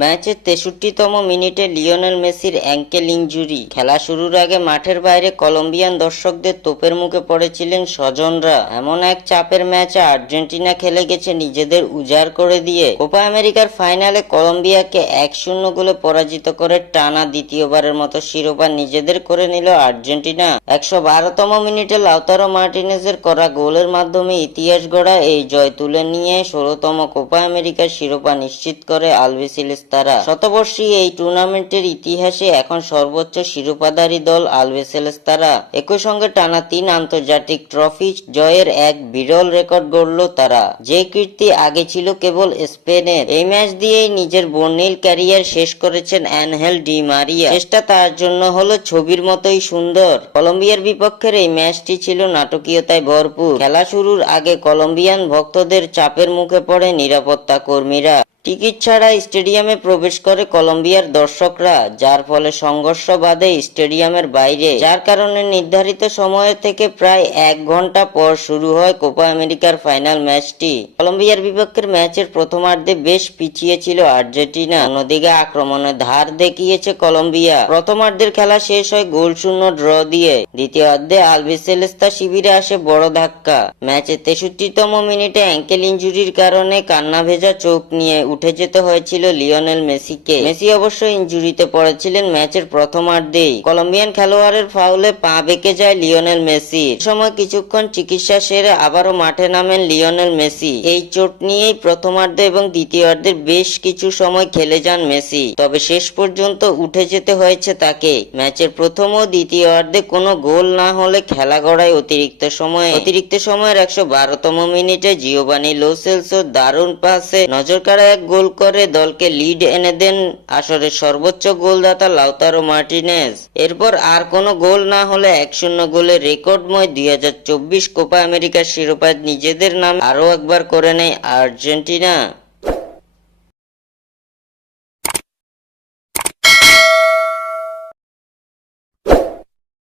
ম্যাচের 63তম মিনিটে লিওনেল মেসির অ্যাঙ্কেল ইনজুরি। খেলা শুরুর আগে মাঠের বাইরে কলম্বিয়ান দর্শকদের তোপের মুখে পড়েছিলেন স্বজনরা। এমন এক চাপের ম্যাচে আর্জেন্টিনা খেলে গেছে নিজেদের উজাড় করে দিয়ে। কোপা আমেরিকার ফাইনালে কলম্বিয়াকে 1-0 গোলে পরাজিত করে টানা দ্বিতীয়বারের মতো শিরোপা নিজেদের করে নিল আর্জেন্টিনা। 112তম মিনিটে লাউতারো মার্টিনেজের করা গোলের মাধ্যমে ইতিহাস গড়া এই জয় তুলে নিয়ে 16তম কোপা আমেরিকার শিরোপা নিশ্চিত করে আলবিসেলেস্তারা। শতবর্ষী এই টুর্নামেন্টের ইতিহাসে এখন সর্বোচ্চ শিরোপাধারী দল আলবিসেলেস্তারা। একই সঙ্গে টানা 3 আন্তর্জাতিক ট্রফি জয়ের এক বিরল রেকর্ড গড়ল তারা, যে কীর্তি আগে ছিল কেবল স্পেনের। এই ম্যাচ দিয়েই নিজের বর্ণিল ক্যারিয়ার শেষ করেছেন অ্যানহেল ডি মারিয়া। শেষটা তার জন্য হলো ছবির মতোই সুন্দর। কলম্বিয়ার বিপক্ষের এই ম্যাচটি ছিল নাটকীয়তায় ভরপুর। খেলা শুরুর আগে কলম্বিয়ান ভক্তদের চাপের মুখে পড়ে নিরাপত্তা কর্মীরা। টিকিট ছাড়া স্টেডিয়ামে প্রবেশ করে কলম্বিয়ার দর্শকরা, যার ফলে সংঘর্ষ বাধে স্টেডিয়ামের বাইরে, যার কারণে নির্ধারিত সময় থেকে প্রায় 1 ঘন্টা পর শুরু হয় কোপা আমেরিকার ফাইনাল ম্যাচটি। কলম্বিয়ার বিপক্ষের ম্যাচের প্রথমার্ধে বেশ পিছিয়ে ছিল আর্জেন্টিনা, অন্যদিকে আক্রমণের ধার দেখিয়েছে কলম্বিয়া। প্রথমার্ধের খেলা শেষ হয় গোলশূন্য ড্র দিয়ে। দ্বিতীয়ার্ধে আলবিসেলেস্তা শিবিরে আসে বড় ধাক্কা। ম্যাচের 63তম মিনিটে অ্যাঙ্কেল ইনজুরির কারণে কান্না ভেজা চোখ নিয়ে উঠে যেতে হয়েছিল লিওনেল মেসিকে। মেসি অবশ্য ইনজুরিতে পড়েছিলেন ম্যাচের প্রথমার্ধেই। কলম্বিয়ান খেলোয়াড়ের ফাউলে পা বেঁকে যায় লিওনেল মেসির। সময় কিছুক্ষণ চিকিৎসা সেরে আবারও মাঠে নামেন লিওনেল মেসি। এই চোট নিয়েই প্রথমার্ধ এবং দ্বিতীয়ার্ধের বেশ কিছু সময় খেলে যান মেসি, তবে শেষ পর্যন্ত উঠে যেতে হয়েছে তাকে। ম্যাচের প্রথম ও দ্বিতীয়ার্ধে কোনো গোল না হলে খেলা গড়ায় অতিরিক্ত সময়ের 112তম মিনিটে জিওভানি লো সেলসোর দারুণ পাসে নজরকাড়া এক গোল করে দলকে লিড এনে দেন আসরের সর্বোচ্চ গোলদাতা লাউতারো মার্টিনেজ। এরপর আর কোনো গোল না হলে 1-0 গোলে রেকর্ডময় 2024 কোপা আমেরিকার শিরোপা নিজেদের নামে আরও একবার করে নেয় আর্জেন্টিনা।